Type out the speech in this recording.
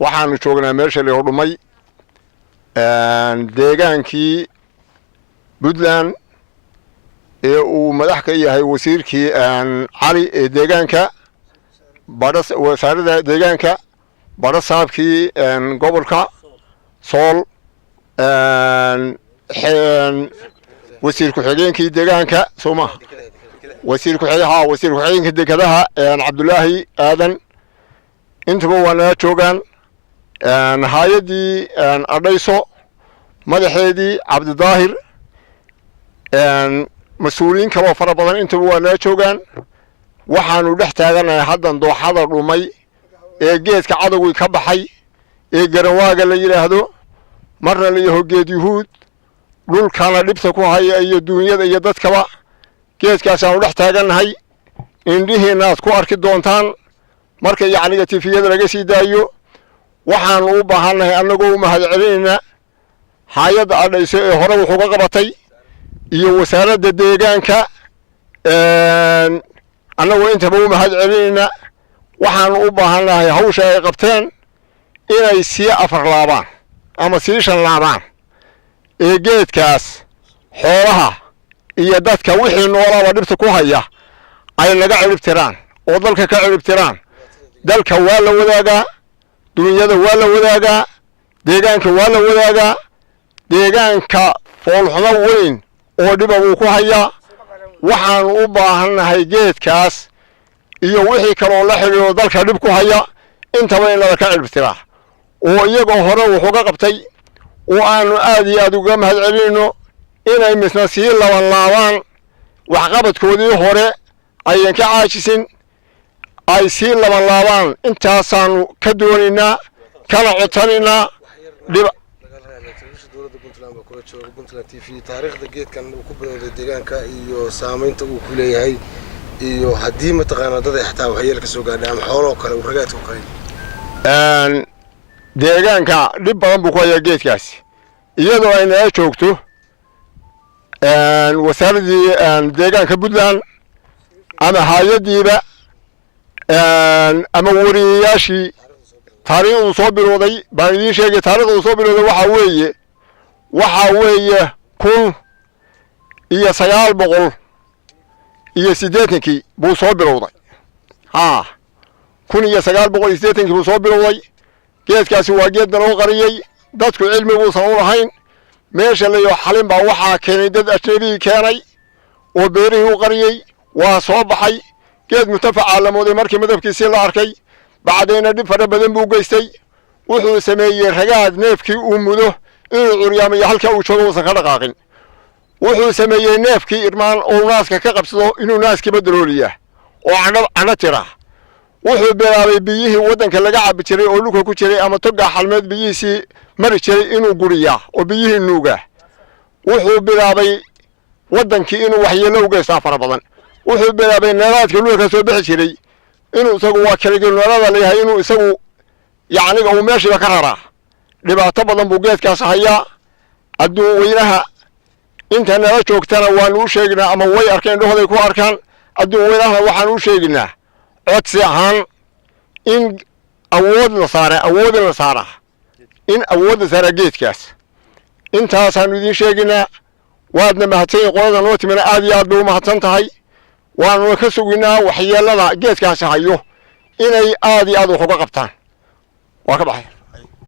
waxaanu joognaa meesha la dhumay deegaankii Puntland ee uu madax ka yahay wasiirkii cali ee deegaanka wasaaradda deegaanka barasaabkii gobolka sool wasiir ku-xigeenkii deegaanka Soomaa wasiir ku-xigeenka deegadaha Cabdullaahi Aadan intuba waa joogaan hay'adii adhayso madaxeedii Cabdidaahir mas'uuliyiin kale oo fara badan intuba waa joogaan waxaanu dhex taaganahay haddan dooxada dhumay ee geedka cadawgii ka baxay ee garanwaaga la yiraahdo marna la yahay geed yuhuud dhulkana dhibta ku haya iyo duunyada iyo dadkaba geedkaas aanu dhex taaganahay indhihiina aad ku arki doontaan marka yacniga tifiyada laga sii daayo waxaanu u baahanahay annagoo u mahadcelinayna hay'adda adhayso ee hore wuxuu ka qabatay iyo wasaaradda deegaanka annagoo intaba u mahadcelinayna waxaanu u baahanahay hawsha ay qabteen inay sii afar laabaan ama sii shan laabaan ee geedkaas xoolaha iyo dadka wixii noolaaba dhibta ku haya ay naga ciribtiraan oo dalka ka ciribtiraan dalka waa la wadaagaa dunyada waa la wadaagaa deegaanka waa la wadaagaa deegaanka foolxumo weyn oo dhiba uu ku hayaa waxaanu u baahannahay geedkaas iyo wixii kaloo la xidhiidho dalka dhib ku haya intaba in laga ciribtiraa oo iyagoo hore wuxuu ka qabtay oo aanu aad iyo aad uga mahadcelinayno inay misna sii laabaan waxqabadkoodii hore ayaan ka caajisin ay sii laabaan intaasaanu ka doonaynaa kana codsanaynaa Puntland TV taariikhda geedkan uu ku bilowday deegaanka iyo saameynta uu ku leeyahay iyo haddii mataqaanaa dad ay xataa waxyeelka soo gaadhay ama xoolo kale uu ragaadka u kale deegaanka dhib badan buu ku hayaa geedkaasi iyadoo ay naga joogto wasaaraddii deegaanka Puntland ama hay'adiiba ama wariyayaashii taariikhdu soo bilowday baan idiin sheegay taariikhdu soo bilowday waxaa weeye 1980 buu soo bilowday 1980 buu soo bilowday geedkaasi waa geed loo qariyay dadku cilmi uusan u lahayn meesha la xalin baa waxaa keenay dad ajnabi keenay oo beerihii u qariyay waa soo baxay geed mutafac caalamooday markii madabkiisii la arkay bacdayna dhib fara badan buu geystay wuxuu sameeyay ragaad neefkii uu mudo inuu curyaamayo halka uu joogo uusan ka dhaqaaqin wuxuu sameeyay neefkii irmaan oo naaska ka qabsado inuu naaskii badalooliyaa oo cana tira wuxuu bilaabay biyihii waddanka laga cabi jiray oo dhulka ku jiray ama toga xalmeed biyihiisii mari jiray inuu guriyaa oo biyihii nuuga wuxuu bilaabay waddankii inuu waxyeello u geystaa fara badan wuxuu bilaabay neeraadka dhulka soo bixi jiray inuu isagu waa kaligii neerada leeyahay inuu isagu yacniga uu meeshiiba ka raraa dhibaato badan buu geedkaas hayaa adduun weynaha inta nala joogtana waanu u sheegnaa ama way arkeen indhahooday ku arkaan adduun weynahana waxaanu u sheegnaa codsi ahaan in awood la saara geedkaas intaasaanu idiin sheeginaa waadna mahadsanyihin qolada noo timina aad iyo aad bay u mahadsan tahay waanuna ka suginaa waxyeelada geedkaasi hayo inay aad iyo aad wax uga qabtaan waa ka baxay